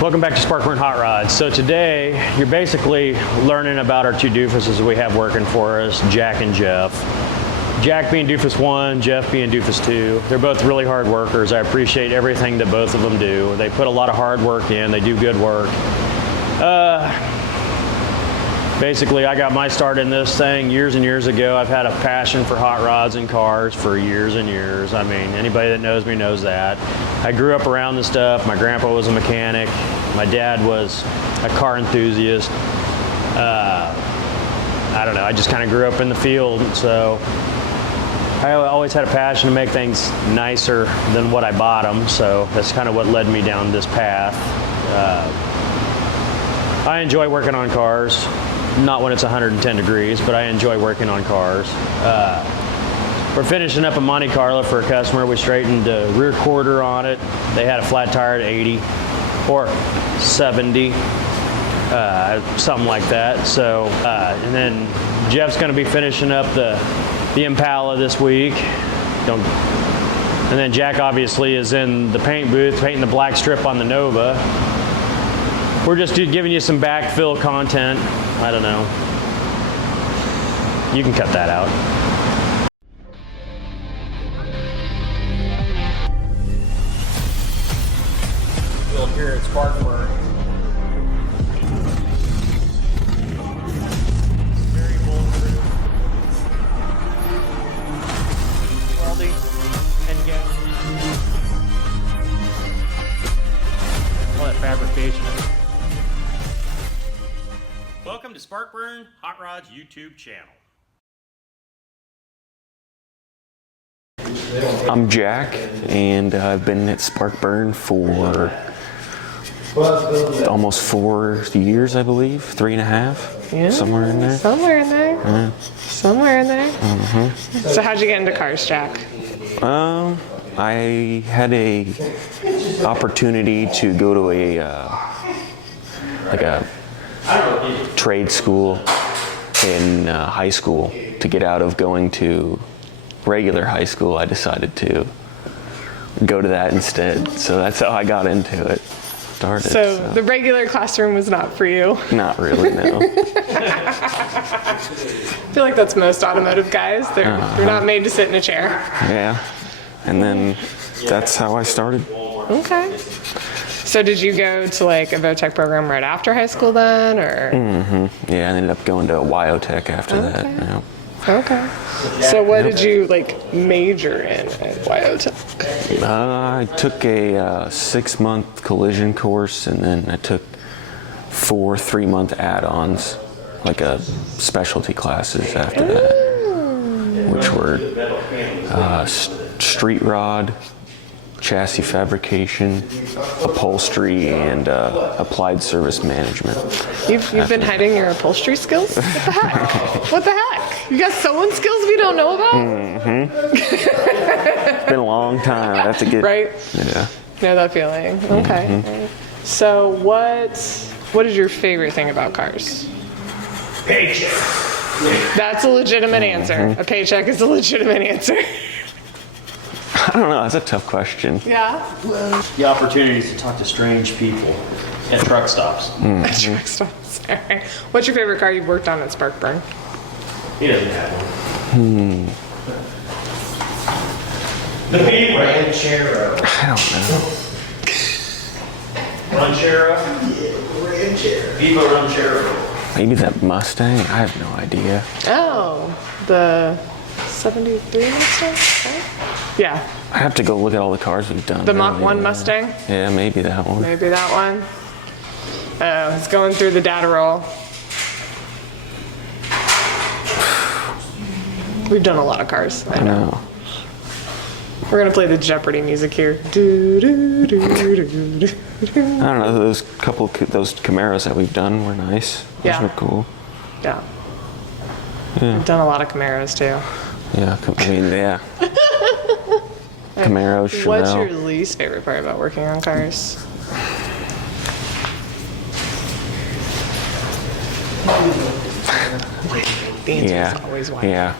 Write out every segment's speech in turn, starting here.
Welcome back to Sparkburn Hotrods. So today, you're basically learning about our two doofuses we have working for us, Jack and Jeff. Jack being doofus 1, Jeff being doofus 2. They're both really hard workers. I appreciate everything that both of them do. They put a lot of hard work in. They do good work. Basically, I got my start in this thing years and years ago. I've had a passion for hot rods and cars for years and years. I mean, anybody that knows me knows that. I grew up around this stuff. My grandpa was a mechanic. My dad was a car enthusiast. I don't know, I just kind of grew up in the field, so I always had a passion to make things nicer than what I bought them, so that's kind of what led me down this path. I enjoy working on cars. Not when it's 110 degrees, but I enjoy working on cars. We're finishing up a Monte Carlo for a customer. We straightened the rear quarter on it. They had a flat tire at 80 or 70, something like that. So, and then Jeff's going to be finishing up the Impala this week. And then Jack obviously is in the paint booth painting the black strip on the Nova. We're just giving you some backfill content. I don't know. You can cut that out. Here at Sparkburn. Very bulletproof. Welding and again. All that fabrication. Welcome to Sparkburn Hotrods YouTube channel. I'm Jack, and I've been at Sparkburn for almost 4 years, I believe, 3.5, yeah, somewhere in there. Somewhere in there. Yeah. Somewhere in there. Mm-hmm. So how'd you get into cars, Jack? I had a opportunity to go to a trade school in high school. To get out of going to regular high school, I decided to go to that instead. So that's how I got into it. Started. So the regular classroom was not for you? Not really, no. I feel like that's most automotive guys. They're not made to sit in a chair. Yeah. And then that's how I started. Okay. So did you go to like a VOTech program right after high school then, or? Mm-hmm. Yeah, I ended up going to Wyotech after that. Yeah. Okay. So what did you like major in at Wyotech? I took a 6-month collision course, and then I took 4 3-month add-ons, like specialty classes after that, which were street rod, chassis fabrication, upholstery, and applied service management. You've been hiding your upholstery skills? What the heck? What the heck? You got sewing skills we don't know about? Mm-hmm. It's been a long time. I have to get right. Yeah. Know that feeling. Okay. Mm-hmm. So what is your favorite thing about cars? Paycheck. That's a legitimate answer. A paycheck is a legitimate answer. I don't know. That's a tough question. Yeah. The opportunities to talk to strange people at truck stops. At truck stops. All right. What's your favorite car you've worked on at Sparkburn? He doesn't have one. The big Ranchero. I don't know. Ranchero? Yeah, Ranchero. Viva Ranchero. Maybe that Mustang? I have no idea. Oh, the 73 Mustang? Okay. Yeah. I have to go look at all the cars we've done. The Mach 1 Mustang? Yeah, maybe that one. Maybe that one. Oh, it's going through the data roll. We've done a lot of cars. I know. We're gonna play the Jeopardy music here. Do, do, do, do, do. I don't know. Those Camaros that we've done were nice. Yeah. Those were cool. Yeah. We've done a lot of Camaros too. Yeah. I mean, yeah. Camaro, Chevelle. What's your least favorite part about working on cars? The answer is always one. Yeah,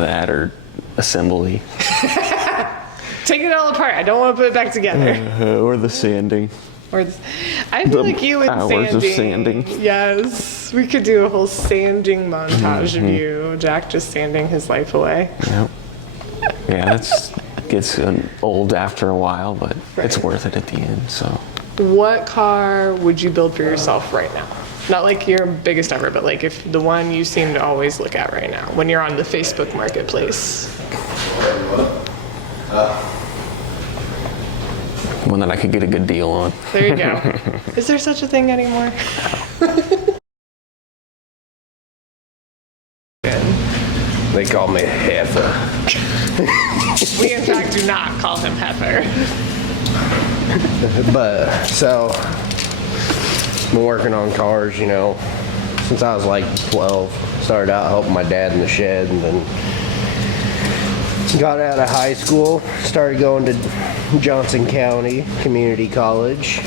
that or assembly. Take it all apart. I don't want to put it back together. Or the sanding. I feel like you and hours of sanding. sanding. Yes, we could do a whole sanding montage of you, Jack just sanding his life away. Yep. Yeah, that's gets old after a while, but it's worth it at the end. So, what car would you build for yourself right now? Not like your biggest ever, but like if the one you seem to always look at right now when you're on the Facebook marketplace. one that I could get a good deal on. There you go. Is there such a thing anymore? They call me Heifer. We in fact do not call him Heifer. But, so, been working on cars, you know, since I was like 12. Started out helping my dad in the shed, and then got out of high school, started going to Johnson County Community College,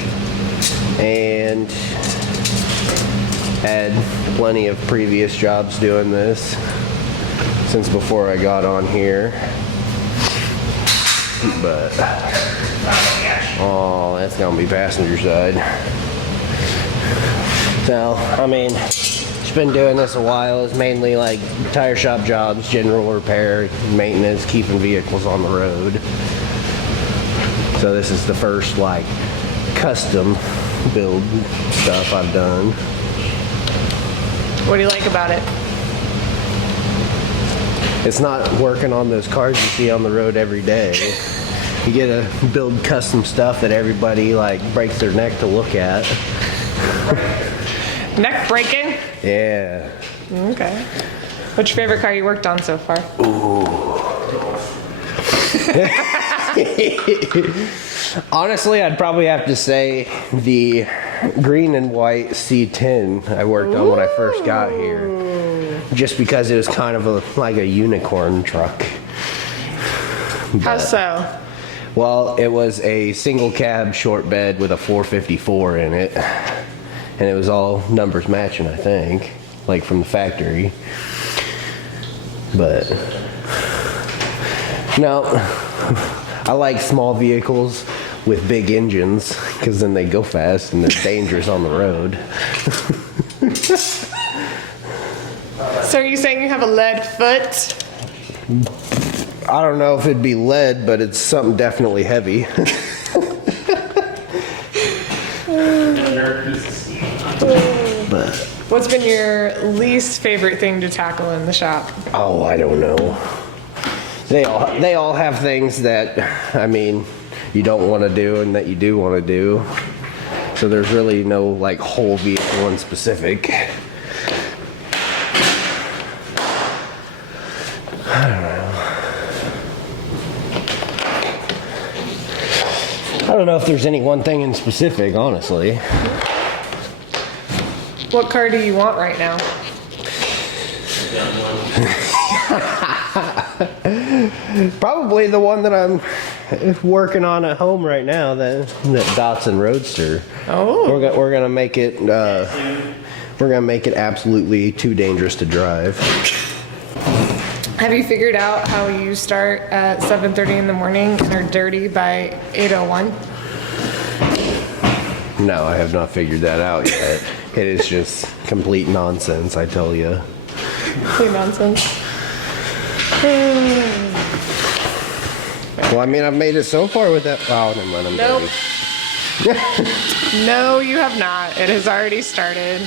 and had plenty of previous jobs doing this since before I got on here. But, oh, that's gonna be passenger side. So, I mean, just been doing this a while. It's mainly like tire shop jobs, general repair, maintenance, keeping vehicles on the road. So this is the first like custom build stuff I've done. What do you like about it? It's not working on those cars you see on the road every day. You get to build custom stuff that everybody like breaks their neck to look at. Neck breaking? Yeah. Okay. What's your favorite car you worked on so far? Honestly, I'd probably have to say the green and white C10 I worked on when I first got here. Just because it was kind of like a unicorn truck. How so? Well, it was a single cab short bed with a 454 in it. And it was all numbers matching, I think. Like from the factory. But no, I like small vehicles with big engines because then they go fast and they're dangerous on the road. So are you saying you have a lead foot? I don't know if it'd be lead, but it's something definitely heavy. But What's been your least favorite thing to tackle in the shop? oh, I don't know. They all have things that, I mean, you don't want to do and that you do want to do. So there's really no like whole vehicle in specific. I don't know if there's any one thing in specific, honestly. What car do you want right now? Probably the one that I'm working on at home right now, that Datsun Roadster. Oh. We're gonna make it absolutely too dangerous to drive. Have you figured out how you start at 7:30 in the morning and are dirty by 8:01? No, I have not figured that out yet. It is just complete nonsense, I tell you. Complete nonsense. Well, I mean, I've made it so far with that. Oh, never mind, I'm Nope. dirty. No, you have not. It has already started.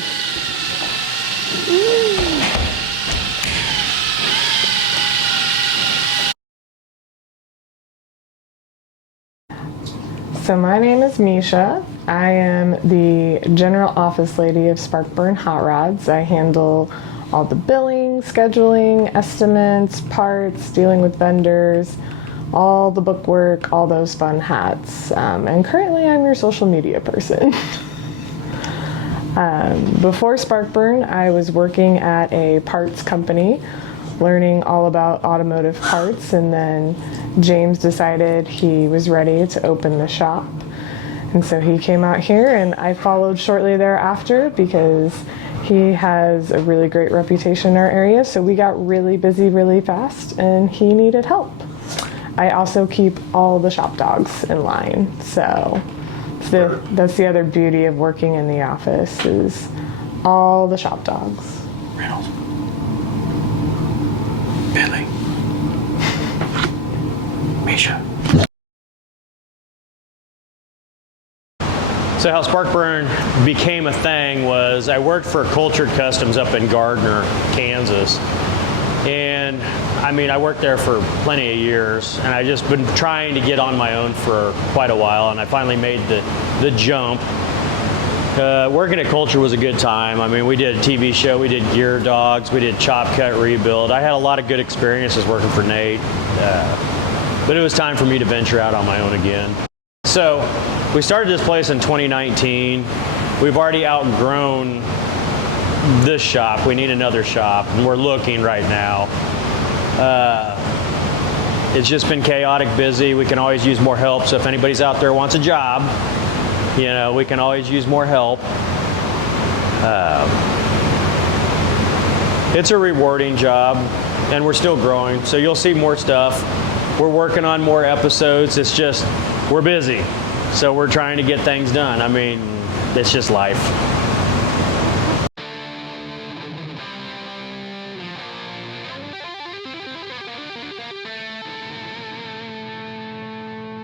So my name is Misha. I am the general office lady of Sparkburn Hotrods. I handle all the billing, scheduling, estimates, parts, dealing with vendors, all the bookwork, all those fun hats. And currently I'm your social media person. Before Sparkburn, I was working at a parts company, learning all about automotive parts, and then James decided he was ready to open the shop. And so he came out here and I followed shortly thereafter because he has a really great reputation in our area. So we got really busy really fast and he needed help. I also keep all the shop dogs in line. So That's the other beauty of working in the office is all the shop dogs. Reynolds. Billy. Misha. So how Sparkburn became a thing was I worked for Cultured Customs up in Gardner, Kansas. And I mean, I worked there for plenty of years, and I just been trying to get on my own for quite a while, and I finally made the jump. Working at Culture was a good time. I mean, we did a TV show, we did Gear Dogs, we did Chop Cut Rebuild. I had a lot of good experiences working for Nate, but it was time for me to venture out on my own again. So we started this place in 2019. We've already outgrown this shop. We need another shop, and we're looking right now. It's just been chaotic busy. We can always use more help, so if anybody's out there wants a job, you know, we can always use more help. It's a rewarding job, and we're still growing, so you'll see more stuff. We're working on more episodes. It's just, we're busy, so we're trying to get things done. I mean, it's just life.